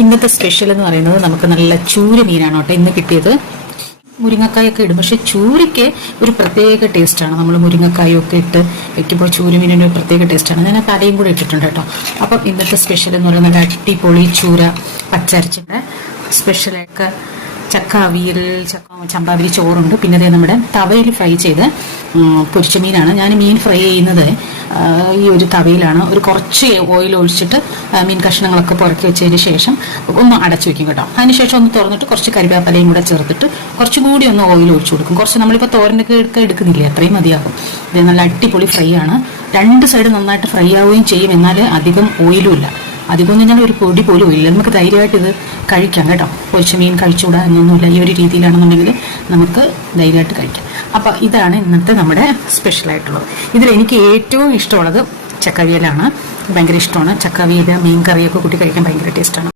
ഇന്നത്തെ സ്പെഷ്യൽ എന്ന് പറയുന്നത് നമുക്ക് നല്ല ചൂര മീനാണ് കേട്ടോ ഇന്ന് കിട്ടിയത്. മുരിങ്ങക്കായൊക്കെ ഇടും, പക്ഷെ ചൂരയ്ക്ക് ഒരു പ്രത്യേക ടേസ്റ്റാണ്. നമ്മൾ മുരിങ്ങക്കായൊക്കെ ഇട്ട് വെക്കുമ്പോൾ ചൂരമീനിൻ്റെ ഒരു പ്രത്യേക ടേസ്റ്റാണ്. ഞാൻ തലയും കൂടെ ഇട്ടിട്ടുണ്ട് കേട്ടോ. അപ്പം ഇന്നത്തെ സ്പെഷ്യൽ എന്ന് പറയുന്നത് നല്ല അടിപൊളി ചൂര പച്ചരച്ചിൻ്റെ സ്പെഷ്യലൊക്കെ ചക്ക അവിയൽ, ചമ്പാവിരി ചോറുണ്ട്. പിന്നെ അതേ നമ്മുടെ തവയിൽ ഫ്രൈ ചെയ്ത് പൊരിച്ച മീനാണ്. ഞാൻ മീൻ ഫ്രൈ ചെയ്യുന്നത് ഈ ഒരു തവയിലാണ്. ഒരു കുറച്ച് ഓയിൽ ഒഴിച്ചിട്ട് മീൻ കഷ്ണങ്ങളൊക്കെ പുറക്കി വെച്ചതിന് ശേഷം ഒന്ന് അടച്ചു വെക്കും കേട്ടോ. അതിനുശേഷം ഒന്ന് തുറന്നിട്ട് കുറച്ച് കരിവേപ്പിലയും കൂടെ ചേർത്തിട്ട് കുറച്ചും കൂടി ഒന്ന് ഓയിൽ ഒഴിച്ചു കൊടുക്കും. കുറച്ച് നമ്മളിപ്പോൾ തോരനൊക്കെ എടുക്കുന്നില്ലേ, അത്രയും മതിയാകും. ഇത് നല്ല അടിപൊളി ഫ്രൈ ആണ്. രണ്ട് സൈഡ് നന്നായിട്ട് ഫ്രൈ ആവുകയും ചെയ്യും, എന്നാൽ അധികം ഓയിലും ഇല്ല. അധികമൊന്നും ഞാൻ ഒരു പൊടി പോലും ഇല്ല. നമുക്ക് ധൈര്യമായിട്ട് ഇത് കഴിക്കാം കേട്ടോ. പൊരിച്ച മീൻ കഴിച്ചുകൂടാ എന്നൊന്നുമില്ല. ഈ ഒരു രീതിയിലാണെന്നുണ്ടെങ്കിൽ നമുക്ക് ധൈര്യമായിട്ട് കഴിക്കാം. അപ്പോൾ ഇതാണ് ഇന്നത്തെ നമ്മുടെ സ്പെഷ്യലായിട്ടുള്ളത്. ഇതിൽ എനിക്ക് ഏറ്റവും ഇഷ്ടമുള്ളത് ചക്കവിയലാണ്. ഭയങ്കര ഇഷ്ടമാണ് ചക്കവിയൽ. മീൻ കറിയൊക്കെ കൂട്ടി കഴിക്കാൻ ഭയങ്കര ടേസ്റ്റാണ്.